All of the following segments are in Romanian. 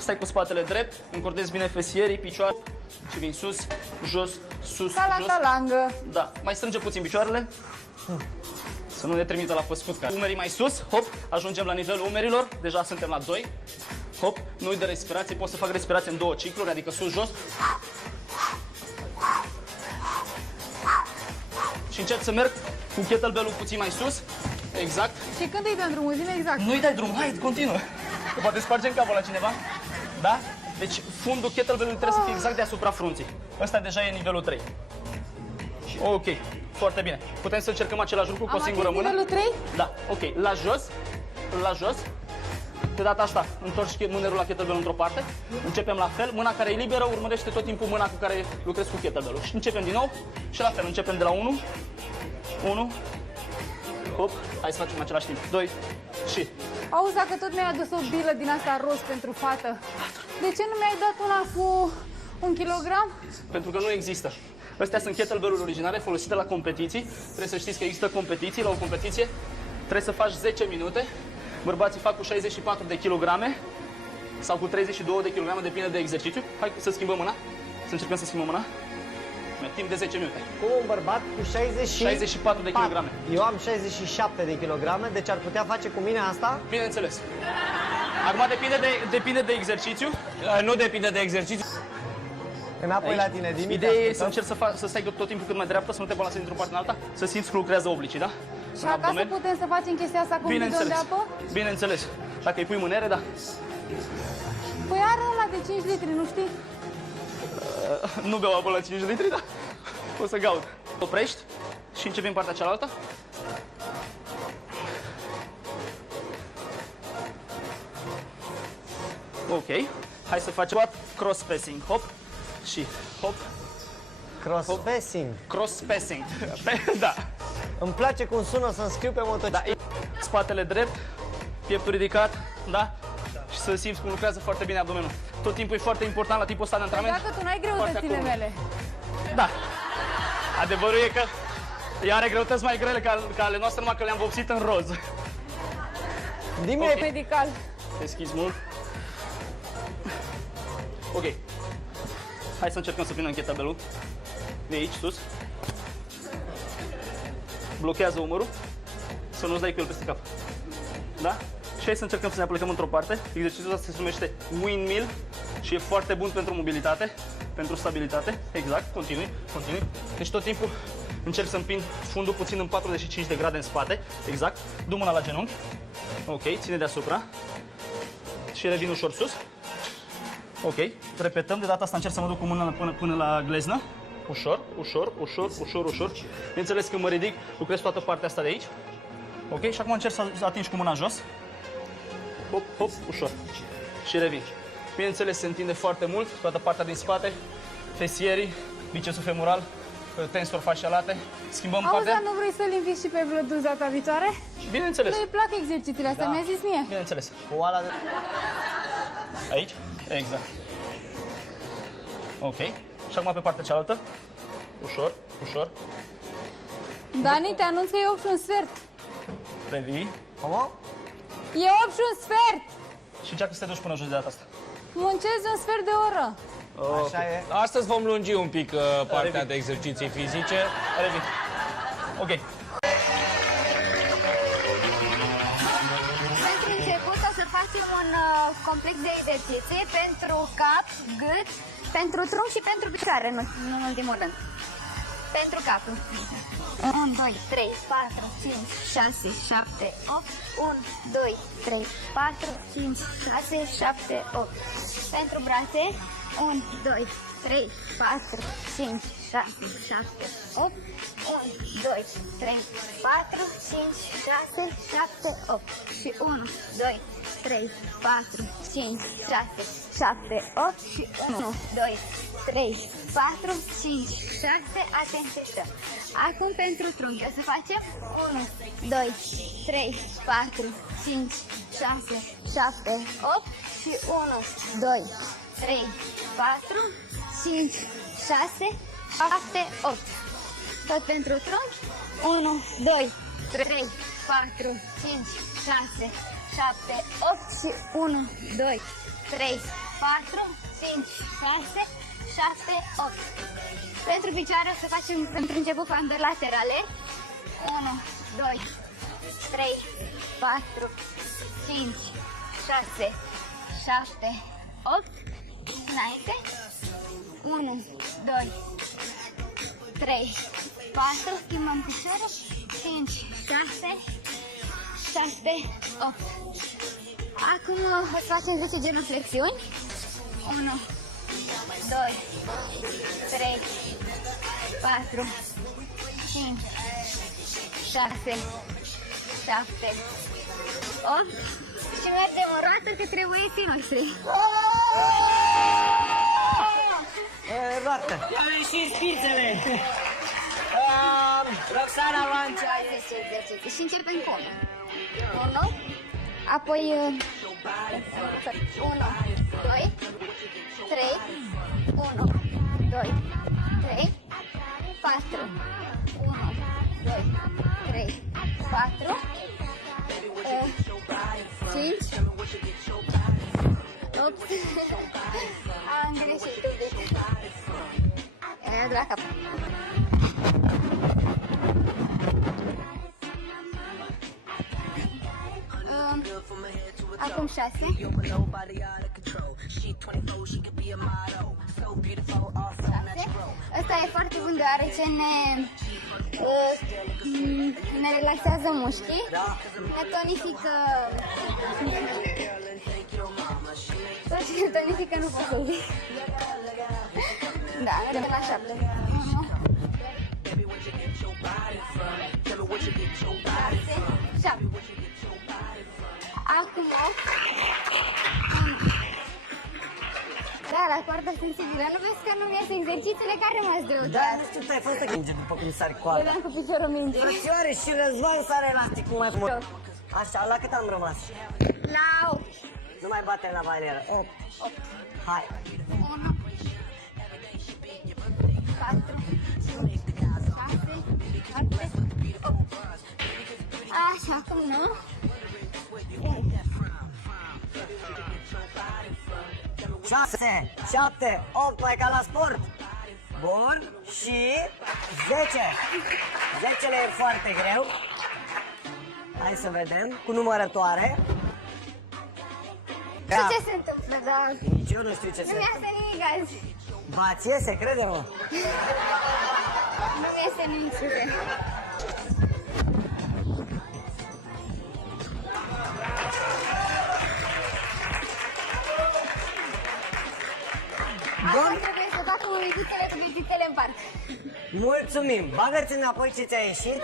Stai cu spatele drept, încordezi bine fesierii, picioare și vin sus, jos, sus, Ca la jos. talangă. Da, mai strânge puțin picioarele. Să nu ne trimită la făscut. Umerii mai sus, hop, ajungem la nivelul umerilor, deja suntem la 2. Hop, nu-i de respirație, pot să fac respirație în 2 cicluri, adică sus, jos. Și încerc să merg cu kettlebell-ul puțin mai sus. Exact. Și când îi dăm drumul, zi-mi exact. Nu-i dai drum, hai, continuă. Că poate spargem capul la cineva. Da? Deci fundul kettlebell-ului trebuie să fie exact deasupra frunții. Ăsta deja e nivelul 3. Ok, foarte bine. Putem să încercăm același lucru cu o singură mână? nivelul 3? Da, ok. La jos. De data asta, întorci mânerul la kettlebell într-o parte. Începem la fel. Mâna care e liberă urmărește tot timpul mâna cu care lucrezi cu kettlebell-ul. Și începem din nou. Și la fel, începem de la 1. 1. Hop, hai să facem același timp. 2 și... Auzi, dacă tot mi-ai adus o bilă din asta roz pentru fată, de ce nu mi-ai dat una cu 1 kilogram? Pentru că nu există. Astea sunt kettlebell-uri originale folosite la competiții. Trebuie să știți că există competiții. La o competiție trebuie să faci 10 minute. Bărbații fac cu 64 de kilograme sau cu 32 de kilograme, depinde de exercițiu. Hai să schimbăm mâna. Să încercăm să schimbăm mâna. Timp de 10 minute. Cu un bărbat cu 64 de kilograme. Eu am 67 de kilograme, deci ar putea face cu mine asta? Bineînțeles. Acum depinde de exercițiu. Nu depinde de exercițiu. Înapoi la tine, Dimi. Ideea e să încerci să stai tot timpul cât mai dreaptă, să nu te balansezi dintr-o parte în alta, să simți că lucrează oblicii, da? Și acasă putem să facem chestia asta cu un bidon de apă? Bineînțeles. Dacă îi pui mânere, da. Păi are ăla de 5 litri, nu știi? Nu beau apă la 5 litri, da? O să gaud. Oprești și începem partea cealaltă. Ok. Hai să facem cross-passing. Hop și hop. Cross-passing. Cross-passing. Da. Îmi place cum sună să-mi scriu pe motocicletă. Da. Spatele drept, pieptul ridicat, da? Și să simți cum lucrează foarte bine abdomenul. Tot timpul e foarte important la tipul ăsta de antrenament. Dacă tu n-ai greutățile mele. Da. Adevărul e că ea are greutăți mai grele ca ale noastre, numai că le-am vopsit în roz. Dimi, Ok. Medical. Deschizi mult. Ok. Hai să încercăm să prindem kettlebell-ul. De aici, sus. Blochează umărul. Să nu-ți dai cu el peste cap. Da? Și hai să încercăm să ne aplicăm într-o parte. Exercițiul ăsta se numește windmill și e foarte bun pentru mobilitate, pentru stabilitate. Exact, continui. Deci tot timpul încerc să împind fundul puțin în 45 de grade în spate. Exact. Du mâna la genunchi. Ok, ține deasupra. Și revin ușor sus. Ok, repetăm. De data asta încerc să mă duc cu mâna până la gleznă. Ușor. Bineînțeles, când mă ridic, lucrez toată partea asta de aici. Ok, și acum încerc să atingi cu mâna jos. Hop, ușor. Și revin. Bineînțeles, se întinde foarte mult, toată partea din spate, fesierii, bicepsul femoral, tensori fascialate. Schimbăm Auzi, partea. dar nu vrei să-l inviți și pe Vlăduț data viitoare? Bineînțeles. Nu-i plac exercițiile astea, mi-a zis mie. Bineînțeles. cu oala de... Aici? Exact. Ok. Și acum pe partea cealaltă. Ușor. Dani, te anunț că e 8 și un sfert. Revii. Cum? E 8 și un sfert! Și încearcă să te duci până jos de data asta. Muncezi un sfert de oră. Așa e. Astăzi vom lungi un pic partea Revin. de exerciții fizice. Revii. Ok. Pentru început o să facem un complex de exerciții pentru cap, gât, pentru trunchi și pentru picioare, în ultimul rând. Pentru cap. 1, 2, 3, 4, 5, 6, 7, 8. 1, 2, 3, 4, 5, 6, 7, 8. Pentru brațe. 1, 2, 3, 4, 5, 6, 7, 8. 1, 2, 3, 4, 5, 6, 7, 8. Și 1, 2, 3, 4, 5, 6, 7, 8. Și 1, 2, 3, 4, 5, 6. Atenție, stăm. Acum pentru trunchi o să facem 1, 2, 3, 4, 5, 6, 7, 8. Și 1, 2, 3, 4, 5, 6, 7, 8. Tot pentru trunchi. 1, 2, 3, 4, 5, 6, 7, 8 și 1, 2, 3, 4, 5, 6, 7, 8. Pentru picioare o să facem pentru început fandări laterale. 1, 2, 3, 4, 5, 6, 7, 8. Înainte. 1, 2, 3, 4. Schimbăm picioare. 5, 6, 7, 8. Acum o să facem 10 genuflexiuni. 1, 2, 3, 4, 5, 6, 7, 8. Și mergem o roată către băieții noștri. Roată. Ia-le și spițele! Roxana Lancea 10 exerciții și începem cu 1. 1, apoi 1, 2, 3, 1, 2, 3, 4, 1, 2, 3, 4, 5, 8, am greșit un pic. Era de la cap. Acum 6. Asta e foarte bun deoarece ne relaxează mușchii, ne tonifică. Tot ce ne tonifică nu pot să zic. Da, mergem la 7. 7. Acum 8. Da, la coarda sensibilă. Nu vezi că nu-mi ies exercițiile care m-ați greu. Da, nu știu, tu ai fost minge după cum sari coarda. Vedeam cu piciorul minge. Frățioare și Răzvan sare elasticul mai frumos. Așa, la cât am rămas? La 8. Nu mai batem la valieră. 8. 8. Hai. 1, 4, 5, 6, 7, 8. Așa, acum 9. 6, 7, 8, mai ca la sport. Bun. Și 10. 10-le e foarte greu. Hai să vedem. Cu numărătoare. Și ce se întâmplă, da? Nici eu nu știu ce Nu se mi-iese nimic azi. Ba-ți iese, crede-mă. Nu mi-iese nimic, scuze. Acum trebuie să fac mumitițele cu vizitele în parc. Mulțumim. Bagă-ți înapoi ce ți-a ieșit.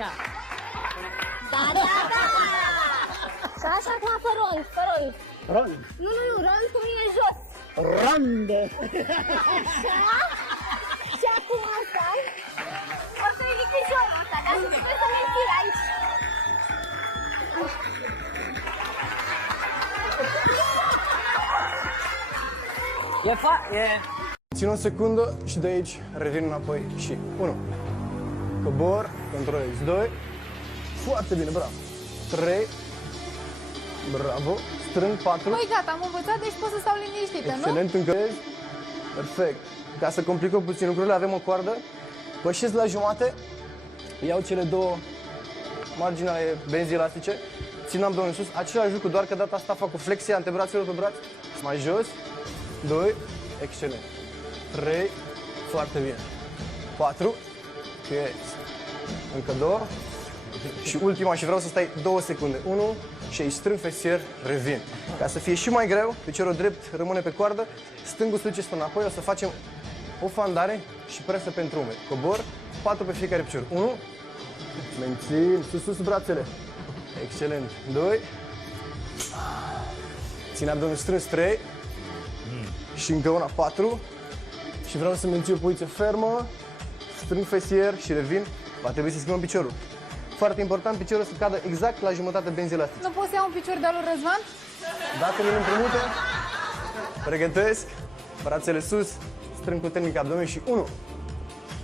Așa. Da, da, da! Și așa acum fă rol, fă rol. Rol. Nu, rol cu mine jos. Ronde. Așa? Și acum asta. O să ridic piciorul ăsta, dar să trebuie să mențin aici. E Țin o secundă și de aici revin înapoi și 1. Cobor, controlezi 2. Foarte bine, bravo. 3. Bravo. Strâng 4. Păi gata, am învățat, deci pot să stau liniștită, nu? Excelent, încă. Perfect. Ca să complicăm puțin lucrurile, avem o coardă. Pășesc la jumate. Iau cele două margini ale benzii elastice. Țin abdomenul sus. Același lucru, doar că data asta fac o flexie antebrațelor pe braț. Mai jos. 2. Excelent. 3. Foarte bine. 4. Yes. Încă 2. Și ultima, și vreau să stai 2 secunde. 1. Și îi strâng fesier, revin. Ca să fie și mai greu, piciorul drept rămâne pe coardă, stângul se duce spre înapoi, o să facem o fandare și presă pentru umeri. Cobor, 4 pe fiecare picior. 1. Mențin, sus brațele. Excelent. 2. Țin abdomenul strâns, 3. Și încă una, 4. Și vreau să mențin o poziție fermă, strâng fesier și revin. Va trebui să schimbăm piciorul. Foarte important, piciorul să cadă exact la jumătatea benzii elastice. Nu pot să iau un picior de-al lui Răzvan? Dacă mi-l împrumute, pregătesc, brațele sus, strâng puternic abdomen și 1.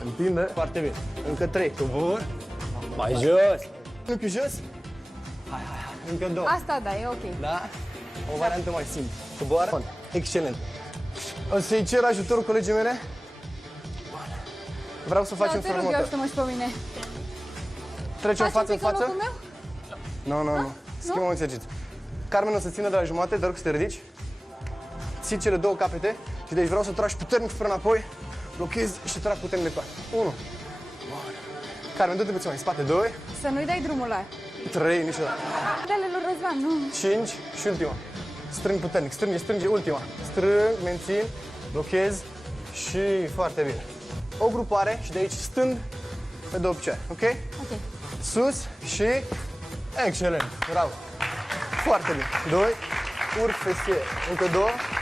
Întinde, foarte bine. Încă 3, cobor, mai jos. Unchiul jos. Hai. Încă 2. Asta da, e ok. Da? O variantă mai simplă. Coboară. Excelent. O să-i cer ajutorul colegii mele. Vreau să facem Te rog eu, fermotă. ajută-mă și pe mine. Trecem Faci față un în pic în față. locul meu? Nu. Schimbăm exercițiu. Carmen o să țină de la jumate, te rog să te ridici. Ții cele două capete și deci vreau să tragi puternic spre înapoi, blochezi și trag puternic de coartă. 1. Carmen, du-te puțin mai în spate. 2. Să nu-i dai drumul la 3, niciodată. dale lui Răzvan, nu. 5 și ultima. Strâng puternic, strânge, ultima. Strâng, mențin, blochez și foarte bine. O grupare și de aici stând pe două picioare, ok? Ok. Sus și excelent, bravo. Foarte bine. 2, urc fesier, încă 2.